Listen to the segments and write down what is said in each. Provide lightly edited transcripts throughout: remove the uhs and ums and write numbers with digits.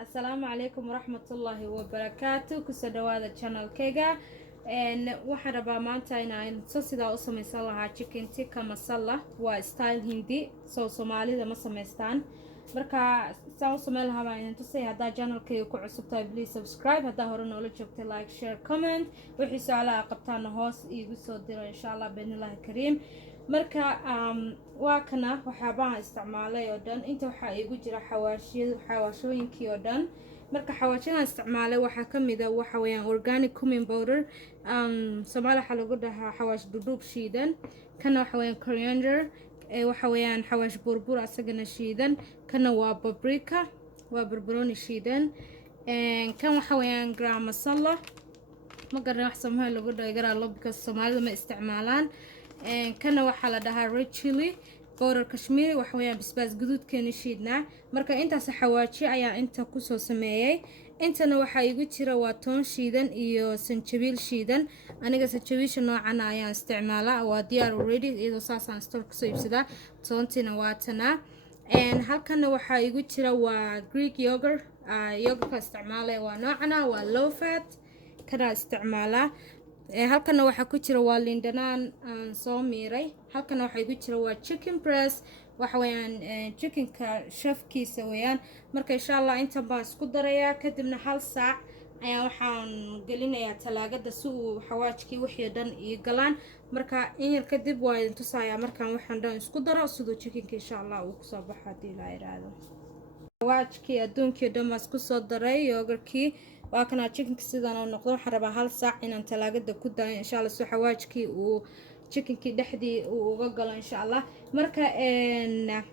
السلام عليكم ورحمة الله وبركاته كسدواد channel كيجا إن واحد ربع مانتاينا إن سوسيدا أصلا مسلا chicken tikka مسلا وستايل هندي سومالي ده مسمستان marka saan u sameyn lahaa baan idin tusay haddaa channelkayga ku cusub tahay please subscribe haddaa hore noola joogtay like share comment wixii su'aalaha qabtaana hoos iigu soo diro insha allah biidnillaahi kariim marka waa kana waxyaabahan isticmaalay oo dhan inta waxaa iigu jira xawaashooyinkii oo dhan marka xawaashadan isticmaalay waxaa ka mid ah waxa weeyaan organic cumin powder Soomaali waxaa lagu dhahaa xawaash duduub shiidan kana waxa weeyaan coriander waxa weeyaan xawaash burbur asagana shiidan kana waa paprika waa barbarooni shiidan kan waxa weeyaan garam masala ma garan wax Soomaali lagu dhahay garan lobka Soomaalida ma isticmaalaan kana waxa la dhahaa red chili powder kashmiri waxa weeyaan basbaas guduudkeena shiidnaa marka intaas xawaaji ayaa inta ku soo sameeyay intana waxa igu jira waa toon shiidan iyo sanjabiil shiidan aniga sanjabiisha noocan ayaan isticmaalaa waa diyaar already iyadoo saasaan store ku soo iibsadaa toontina waa tana halkana waxa igu jira waa Greek yogurt yogurtka isticmaalay waa noocana waa low fat kana isticmaalaa halkana waxa ku jira waa lindanaan soo miiray halkana waxa igu jira waa chicken breast waxa weeyaan chickenka shafkiisa weeyaan marka insha Allah inta baan isku darayaa kadibna hal saac ayaa waxaan gelinayaa talaagada si uu xawaajkii wixii dhan ii galaan marka in yar kadib waa idin tusayaa markaan waxaan dhan isku daro sidoo chickenka insha Allah uu ku soo baxo hadii la yiraahdo xawaajkii adduunkii dhan baan isku soo daray yogurtkii waa kana chickenka sidan oo noqdo waxaan rabaa hal saac inaan talaagada ku daayo insha Allah soo xawaajkii uu chickenkii dhexdii uu uga galo insha Allah marka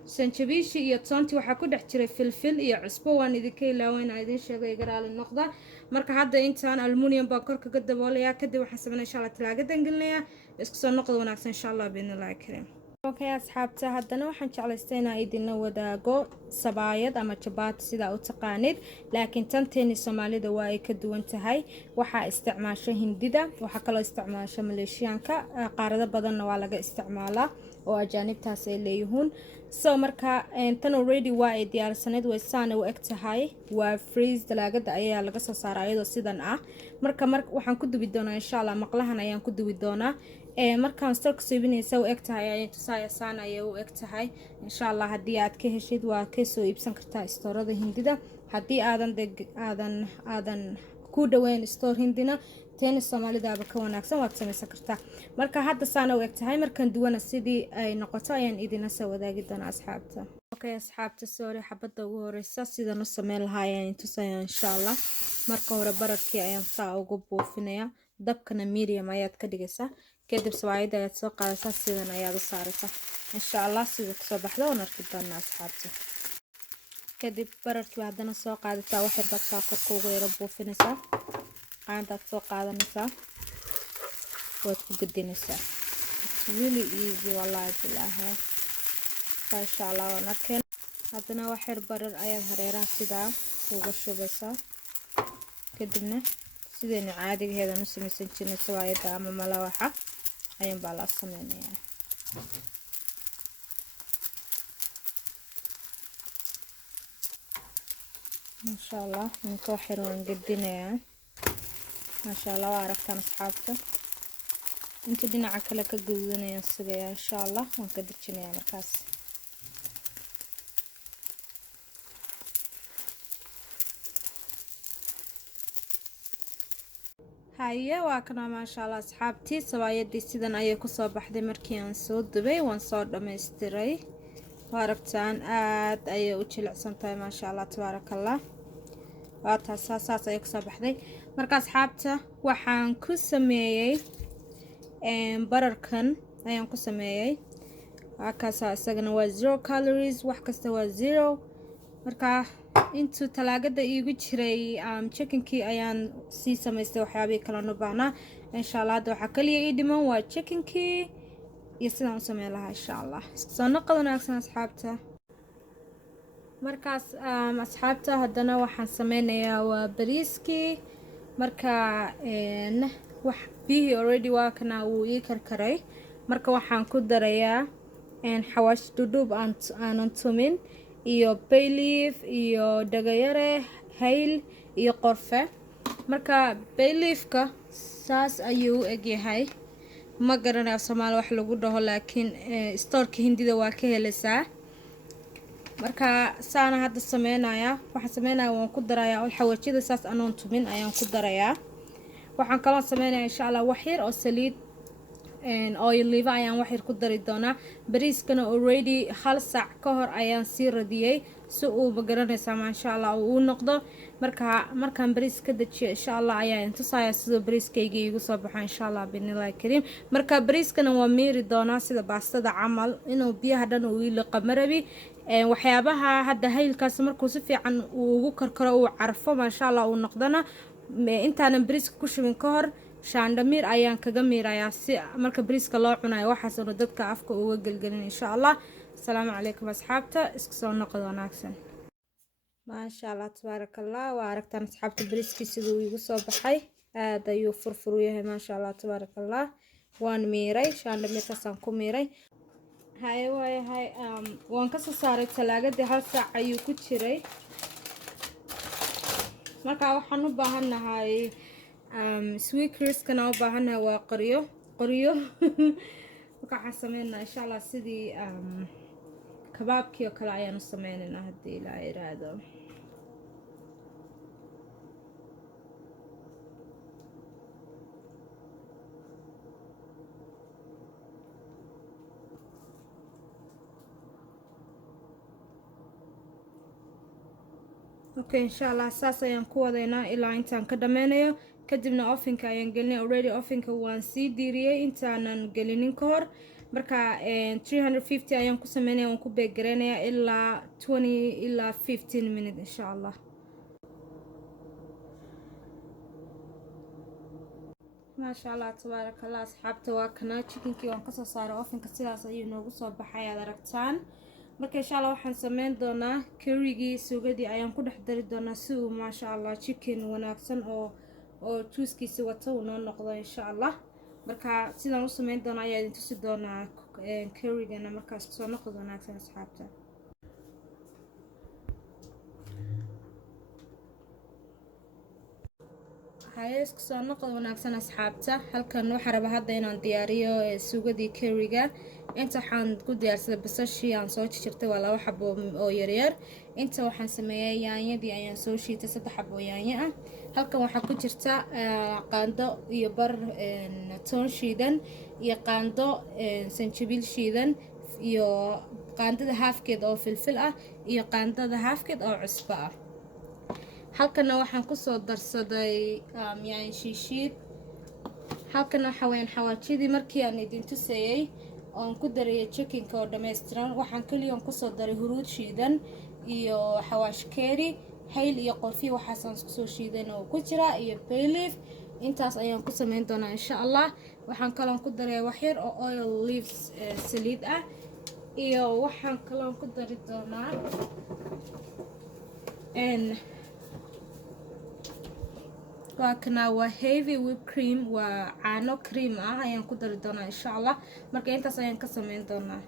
sanjabiishi iyo toonti waxa ku dhex jiray filfil iyo cusbo waan idinka ilaaweyn idin sheegay garaali noqda marka hadda intaan aluminium baa korka ka daboolaya kadib waxaan sameynaa insha Allah talaagadan gelinayaa isku soo noqdo wanaagsan insha Allah biidnillaahi kariim okay asxaabta haddana waxaan jeclaystay inaan idinla wadaago sabaayad ama jabaati sidaa u taqaanid laakiin tanteeni Soomaalida waa ay ka duwan tahay waxaa isticmaasho hindida waxaa kaloo isticmaasho maleeshiyaanka qaarada badanna waa laga isticmaalaa oo ajaanibtaas ay leeyihiin so marka tan already waa ay diyaarsanayd way saan u eg tahay waa freeze talaagada ayaa laga soo saaraa iyadoo sidan ah marka waxaan ku dubi doonaa insha Allah maqlahan ayaan ku dubi doonaa markaan stock siibinaysa u eg tahay ayay tusaaya saan ayay u eg tahay insha Allah haddii aad ka heshid waa ka soo iibsan kartaa stoorada hindida haddii aadan ku dhaweyn store hindina teena Soomaalidaaba ka wanaagsan waad samaysan kartaa marka hadda saan u eg tahay markaan duwana sidii ay noqoto ayaan idina soo wadaagi doonaa asxaabta okay asxaabta sorry xabada ugu horeysa sidan u sameyn lahaa ayaan tusaaya insha Allah marka hore bararkii ayaan saa ugu buufinayaa dabkana medium ayaad ka dhigaysaa kadib sawaayada ayaad soo qaadaysaa sidan ayaad u saaraysaa insha Allah sida ku soo baxdo waan arki doonaa asxaabta kadib bararkii haddana soo qaadaysaa wax yar baad saa korka ugu yara buufinaysaa qaandaad soo qaadanaysaa waad ku gedinaysaa really easy wallahi bilaahi insha Allah waan arkeen haddana wax yar barar ayaad hareeraha sidaa uga shubaysaa kadibna sideen caadigeedan u samaysan jirnay sawaayada ama malawaxa ayaan baa la sameynayaa insha Allah inta wax yar waan gedinayaa masha Allah waa aragtaan asxaabta inta dhinaca kale ka gudanayaan sidee insha Allah waan ka dejinayaa markaas haye waa kana masha Allah asxaabtii sawaayadii sidan ayay ku soo baxday markii aan soo dubay waan soo dhameystiray waa aragtaan aad ayay u jilicsan tahay masha Allah tabarakallah waa taas ayay ku soo baxday marka asxaabta waxaan ku sameeyay bararkan ayaan ku sameeyay kaas asagana waa 0 calories wax kasta waa 0 marka intuu talaagada iigu jiray chickenkii ayaan sii samaystay waxyaabihii kala nubaana insha Allah hadda waxa kaliya ii dhiman waa chickenkii iyo sidaan u sameyn lahaa insha Allah soo noqod wanaagsan asxaabta markaas asxaabta haddana waxaan sameynayaa waa bariiskii marka wax bihii already waa kana uu ii karkaray marka waxaan ku darayaa xawaash duduub aanan tumin iyo bay leaf iyo dhagayare, hayl iyo qorfe. marka bay leafka saas ayuu u egyahay, ma garanayo Soomaali wax lagu dhaho, laakiin stoorka Hindida waa ka helaysaa. marka saana hadda sameynaya, waxaan sameynaya waan ku darayaa xawaajida saas anoon tumin ayaan ku darayaa. waxaan kaloo sameynaya insha Allah wax yar oo saliid oil ayaan wax yar ku dari doonaa. bariiskana already hal saac ka hor ayaan sii radiyay si uu ma garanaysaa maasha Allah uu noqdo. markaan bariis ka dajiyo insha Allah ayaan tusaaya sida bariiskayga igu soo baxo insha Allah binillahi kariim. marka bariiskana waa miiri doonaa sida baastada camal, inuu biyaha dhan uu liqo marabi. waxyaabaha hadda haylkaas markuu si fiican uu ugu karkaro uu carfo maasha Allah uu noqdana, intaanan bariiska ku shubin ka hor shaandhamiir ayaan kaga miirayaa si marka bariiska loo cunayo waxaasoo dadka afka uga gelgelin insha Allah. assalaamu calaykum asxaabta, isku soo noqod wanaagsan. maasha Allah tabaarakallah, waa aragtaan asxaabta bariiskii siduu igu soo baxay, aad ayuu furfur u yahay maasha Allah tabaarakallah. waan miiray shaandhamiirkaasaan ku miiray. waayahay waan kasoo saaray talaagadii, hal saac ayuu ku jiray. marka waxaan u baahanahay sweet criskana u baahanahay waa qoryo marka waxaan sameynaa insha Allah sidii kabaabkii oo kale ayaan u sameynaynaa haddii ilaa iraado. okay insha Allah saas ayaan ku wadaynaa ilaa intaan ka dhameynayo. kadibna ovenka ayaan gelinay, already ovenka waan sii diiriyay intaanan gelinin ka hor. marka 350 ayaan ku sameynaya, waan ku beegareynaya ilaa 20 ilaa 15 minutes insha Allah. maasha Allah tabaarakallah asxaabta, waa kana chickenkii waan kasoo saaray ovenka, sidaas ayuu noogu soo baxay aad aragtaan. marka insha Allah waxaan sameyn doonaa currygii suugadii ayaan ku dhex dari doonaa si uu maasha Allah chicken wanaagsan oo juuskiisa wata uu noo noqdo insha Allah. marka sidaan u sameyn doonaa ayaa idin tusi doonaa currygana. markaas soo noqod wanaagsan asxaabta. isku soo noqod wanaagsan asxaabta. halkan waxaan rabaa hadda inaan diyaariyo suugadii curryga. inta waxaan ku diyaarsaday basashii aan soo jarjartay, waa 2 xabo oo yaryar. inta waxaan sameeyay yaanyadii ayaan soo shiitay 3 xabo yaanyo ah. halkan waxaa ku jirta qaando iyo bar toon shiidan iyo qaando sanjabiil shiidan iyo qaandada haafkeed oo filfil ah iyo qaandada haafkeed oo cusbo ah. halkana waxaan kusoo darsaday yaanyo shiishiid. halkana waxa weeyaan xawaajidii markii aan idin tusayay oon ku darayay chickenka oo dhammaystiran. waxaan kaliya kusoo daray huruud shiidan iyo xawaash keeri, hayl iyo qorfi, waxaasaan isku soo shiidan oo ku jira iyo bay leaf. intaas ayaan ku sameyn doonaa insha Allah. waxaan kaloon ku daray wax yar oo oil leaves saliid ah, iyo waxaan kaloon ku dari doonaa waa kana waa heavy whipped cream, waa caano cream ah ayaan ku dari doonaa insha Allah. marka intaas ayaan ka sameyn doonaa.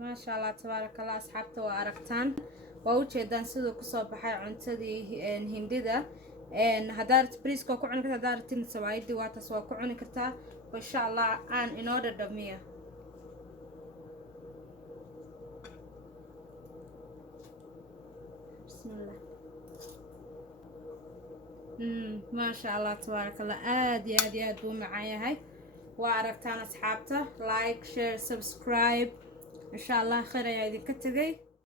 ما شاء الله تبارك الله أصحابته وأركتان ووجدان سيدو كسو بحي عنتدي هنديدا هدارت بريسكو كوعني كرتا هدارت نسوايدي واتسوا كوعني كرتا وإن شاء الله آن إنورد دمية بسم الله ما شاء الله تبارك الله آدي بو معايا هاي وأركتان أصحابته لايك شير سبسكرايب إن شاء الله خير يا دي كتغي